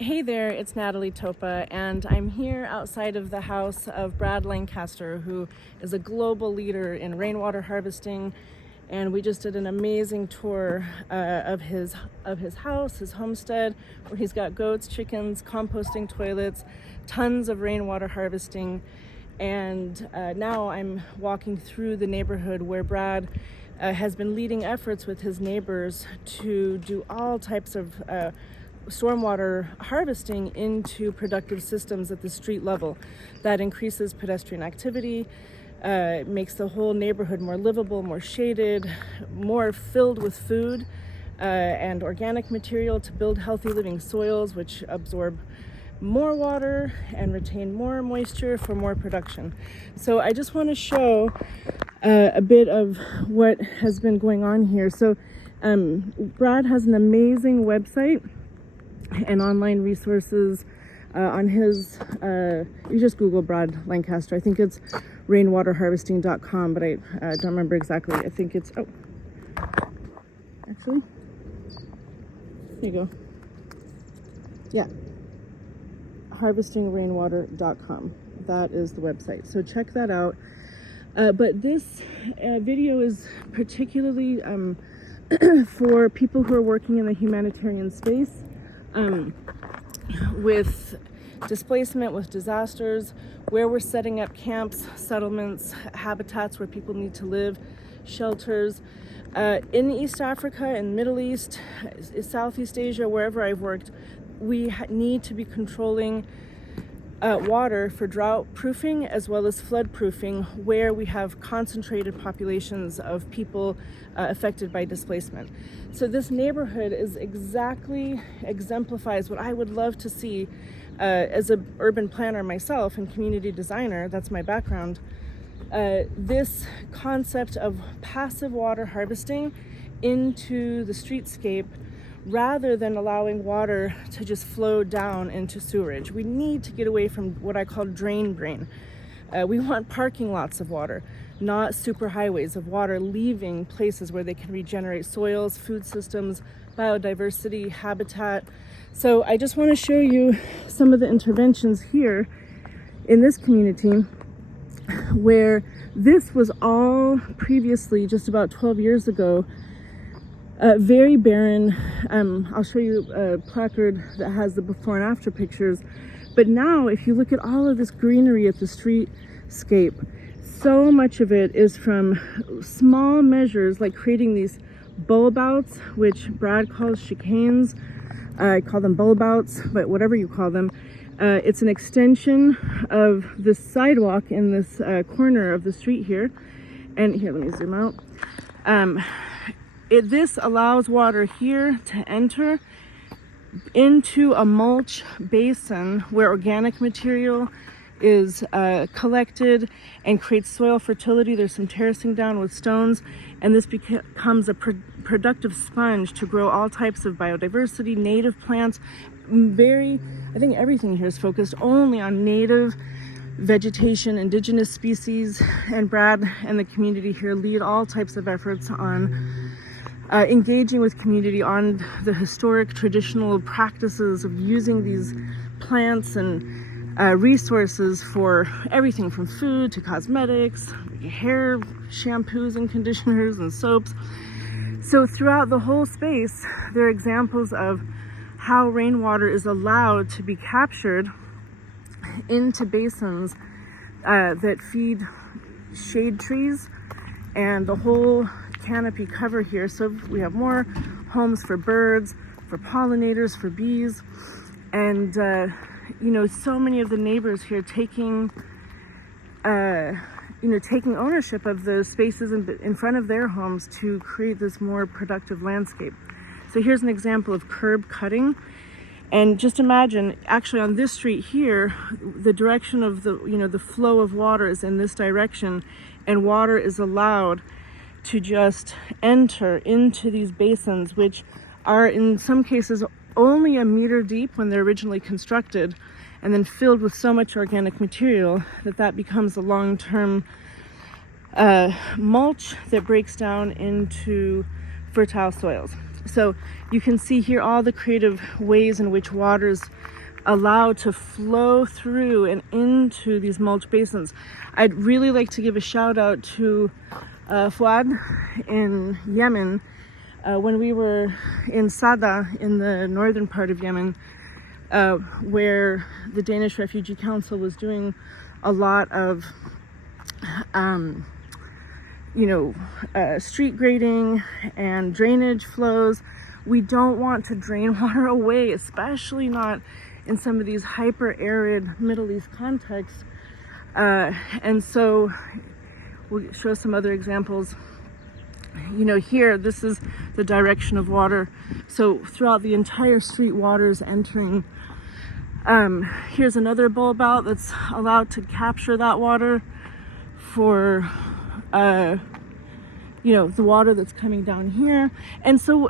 Hey there, it's Natalie Topa, and I'm here outside of the house of Brad Lancaster, who is a global leader in rainwater harvesting. And we just did an amazing tour of his house, his homestead, where he's got goats, chickens, composting toilets, tons of rainwater harvesting. And now I'm walking through the neighborhood where Brad has been leading efforts with his neighbors to do all types of stormwater harvesting into productive systems at the street level. That increases pedestrian activity, makes the whole neighborhood more livable, more shaded, more filled with food and organic material to build healthy living soils, which absorb more water and retain more moisture for more production. So I just want to show a bit of what has been going on here. So Brad has an amazing website and online resources on his, you just Google Brad Lancaster. I think it's rainwaterharvesting.com, but I don't remember exactly. I think it's, actually, there you go. Yeah, harvestingrainwater.com. That is the website. So check that out. But this video is particularly for people who are working in the humanitarian space. With displacement, with disasters, where we're setting up camps, settlements, habitats where people need to live, shelters. In East Africa and Middle East, Southeast Asia, wherever I've worked, we need to be controlling water for drought proofing as well as flood proofing, where we have concentrated populations of people affected by displacement. So this neighborhood is exactly exemplifies what I would love to see as an urban planner myself and community designer. That's my background. This concept of passive water harvesting into the streetscape, rather than allowing water to just flow down into sewerage. We need to get away from what I call drain. We want parking lots of water, not super highways of water leaving places where they can regenerate soils, food systems, biodiversity, habitat. So I just want to show you some of the interventions here in this community, where this was all previously, just about 12 years ago, very barren. I'll show you a placard that has the before and after pictures. But now, if you look at all of this greenery at the streetscape, so much of it is from small measures like creating these bulbouts, which Brad calls chicanes. I call them bulbouts, but whatever you call them. It's an extension of this sidewalk in this corner of the street here. And here, let me zoom out. This allows water here to enter into a mulch basin where organic material is collected and creates soil fertility. There's some terracing down with stones, and this becomes a productive sponge to grow all types of biodiversity, native plants. I think everything here is focused only on native vegetation, indigenous species, and Brad and the community here lead all types of efforts on engaging with community on the historic traditional practices of using these plants and resources for everything from food to cosmetics, hair shampoos and conditioners and soaps. So throughout the whole space, there are examples of how rainwater is allowed to be captured into basins that feed shade trees and the whole canopy cover here. So we have more homes for birds, for pollinators, for bees, and so many of the neighbors here taking ownership of the spaces in front of their homes to create this more productive landscape. So here's an example of curb cutting. And just imagine, actually on this street here, the direction of the flow of water is in this direction, and water is allowed to just enter into these basins, which are in some cases only a meter deep when they're originally constructed, and then filled with so much organic material that becomes a long-term mulch that breaks down into fertile soils. So you can see here all the creative ways in which water's allowed to flow through and into these mulch basins. I'd really like to give a shout out to Fuad in Yemen. When we were in Sada in the northern part of Yemen, where the Danish Refugee Council was doing a lot of street grading and drainage flows. We don't want to drain water away, especially not in some of these hyper arid Middle East contexts. And so we'll show some other examples. Here, this is the direction of water. So throughout the entire Streetwater is entering. Here's another bulb out that's allowed to capture that water for the water that's coming down here. And so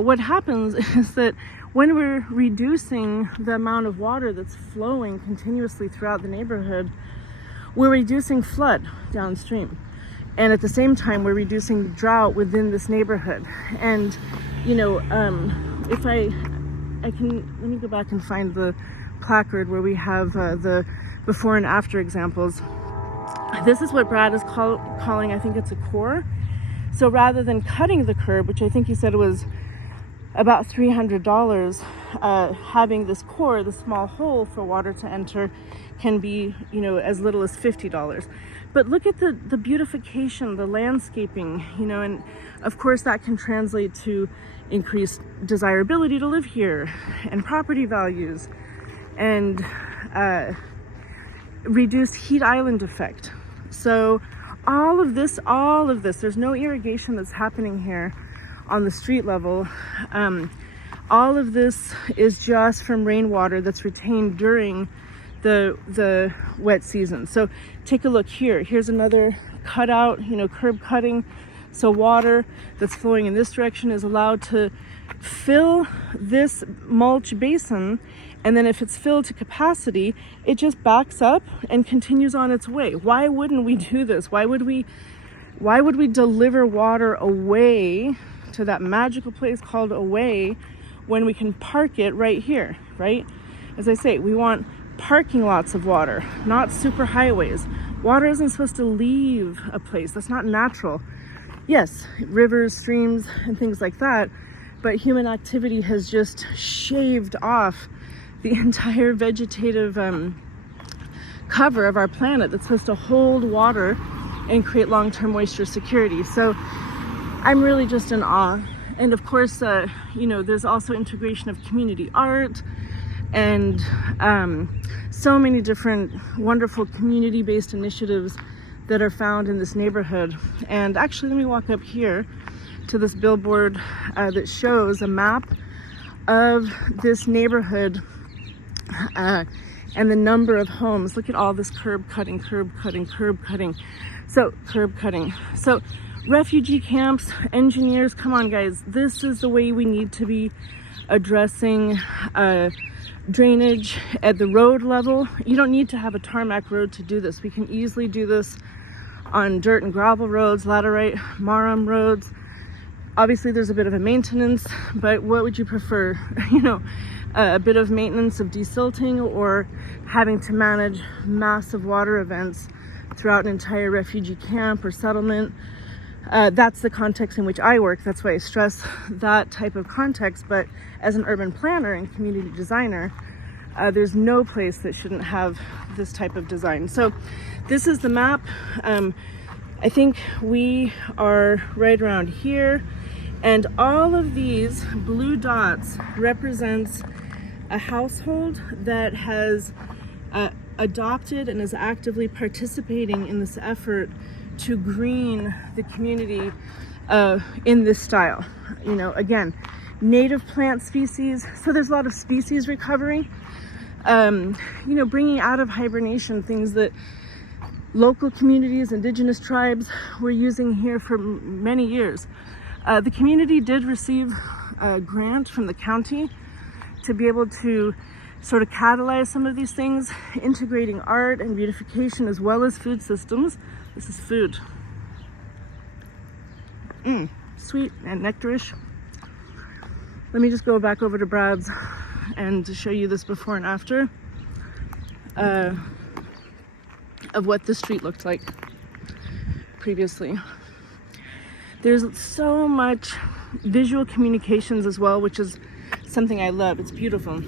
what happens is that when we're reducing the amount of water that's flowing continuously throughout the neighborhood, we're reducing flood downstream. And at the same time, we're reducing drought within this neighborhood. And, if I can, let me go back and find the placard where we have the before and after examples. This is what Brad is calling, I think it's a core. So rather than cutting the curb, which I think he said was about $300, having this core, the small hole for water to enter, can be, as little as $50. But look at the beautification, the landscaping, and of course that can translate to increased desirability to live here and property values and reduced heat island effect. So all of this, there's no irrigation that's happening here on the street level. All of this is just from rainwater that's retained during the wet season. So take a look here. Here's another cutout, curb cutting. So water that's flowing in this direction is allowed to fill this mulch basin, and then if it's filled to capacity, it just backs up and continues on its way. Why wouldn't we do this? Why would we deliver water away to that magical place called away when we can park it right here, right? As I say, we want parking lots of water, not super highways. Water isn't supposed to leave a place. That's not natural. Yes, rivers, streams, and things like that, but human activity has just shaved off the entire vegetative cover of our planet that's supposed to hold water and create long-term moisture security. So I'm really just in awe. And of course, there's also integration of community art and so many different wonderful community-based initiatives that are found in this neighborhood. And actually, let me walk up here to this billboard that shows a map of this neighborhood and the number of homes. Look at all this curb cutting. So curb cutting. So refugee camps, engineers, come on guys, this is the way we need to be addressing drainage at the road level. You don't need to have a tarmac road to do this. We can easily do this on dirt and gravel roads, laterite, marram roads. Obviously there's a bit of a maintenance, but what would you prefer? A bit of maintenance of desilting or having to manage massive water events throughout an entire refugee camp or settlement. That's the context in which I work. That's why I stress that type of context. But as an urban planner and community designer, there's no place that shouldn't have this type of design. So this is the map. I think we are right around here. And all of these blue dots represents a household that has adopted and is actively participating in this effort to green the community in this style. Again, native plant species. So there's a lot of species recovery. Bringing out of hibernation things that local communities, indigenous tribes were using here for many years. The community did receive a grant from the county to be able to sort of catalyze some of these things, integrating art and beautification as well as food systems. This is food. Sweet and nectarish. Let me just go back over to Brad's and to show you this before and after of what the street looked like previously. There's so much visual communications as well, which is something I love. It's beautiful.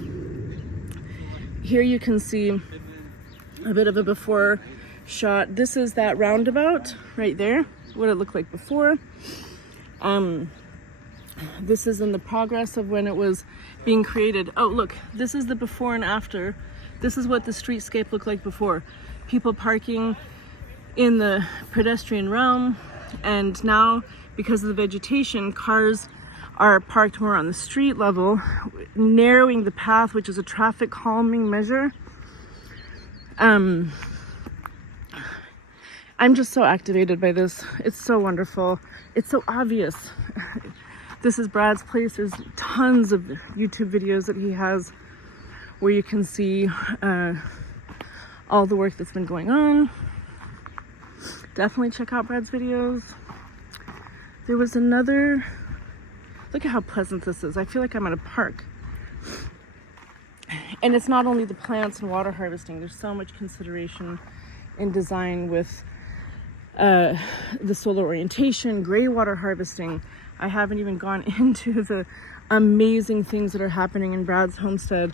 Here you can see a bit of a before shot. This is that roundabout right there, what it looked like before. This is in the progress of when it was being created. Oh, look, this is the before and after. This is what the streetscape looked like before. People parking in the pedestrian realm, and now because of the vegetation, cars are parked more on the street level, narrowing the path, which is a traffic calming measure. I'm just so activated by this. It's so wonderful. It's so obvious. This is Brad's place. There's tons of YouTube videos that he has where you can see all the work that's been going on. Definitely check out Brad's videos. There was another, look at how pleasant this is. I feel like I'm at a park. And it's not only the plants and water harvesting. There's so much consideration in design with the solar orientation, gray water harvesting. I haven't even gone into the amazing things that are happening in Brad's homestead.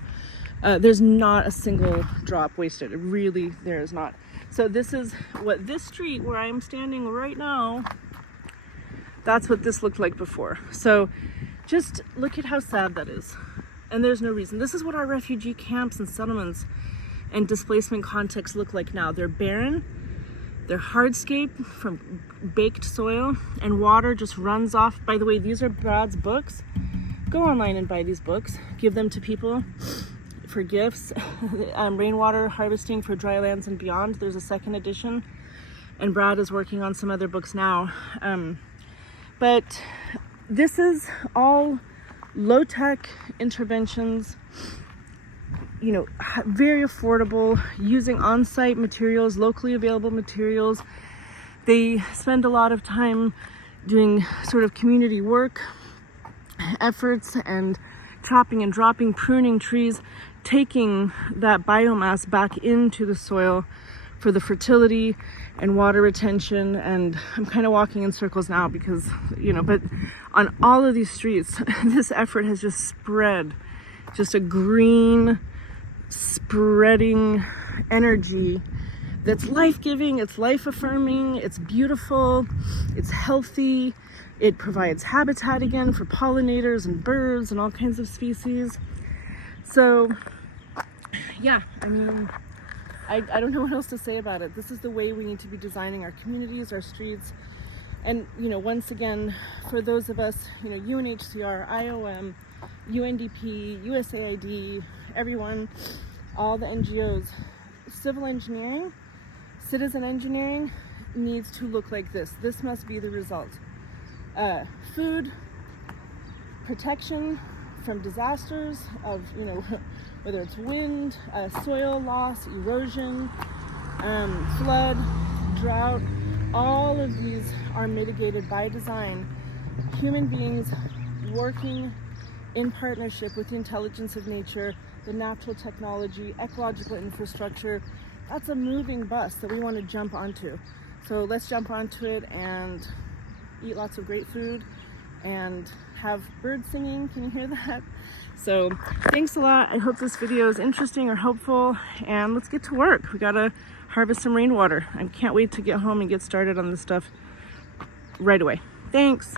There's not a single drop wasted. Really, there is not. So this is what this street where I'm standing right now, that's what this looked like before. So just look at how sad that is. And there's no reason. This is what our refugee camps and settlements and displacement contexts look like now. They're barren, they're hardscape from baked soil, and water just runs off. By the way, these are Brad's books. Go online and buy these books. Give them to people for gifts. Rainwater harvesting for dry lands and beyond. There's a second edition, and Brad is working on some other books now. But this is all low-tech interventions, you know, very affordable, using on-site materials, locally available materials. They spend a lot of time doing sort of community work efforts and chopping and dropping, pruning trees, taking that biomass back into the soil for the fertility and water retention. And I'm kind of walking in circles now because, you know, but on all of these streets, this effort has just spread, just a green spreading energy that's life-giving, it's life-affirming, it's beautiful, it's healthy, it provides habitat again for pollinators and birds and all kinds of species. So yeah, I mean, I don't know what else to say about it. This is the way we need to be designing our communities, our streets. And, you know, once again, for those of us, you know, UNHCR, IOM, UNDP, USAID, everyone, all the NGOs, civil engineering, citizen engineering needs to look like this. This must be the result. Food, protection from disasters of, you know, whether it's wind, soil loss, erosion, flood, drought, all of these are mitigated by design. Human beings working in partnership with the intelligence of nature, the natural technology, ecological infrastructure. That's a moving bus that we want to jump onto. So let's jump onto it and eat lots of great food and have birds singing. Can you hear that? So thanks a lot. I hope this video is interesting or helpful, and let's get to work. We gotta harvest some rainwater. I can't wait to get home and get started on this stuff right away. Thanks.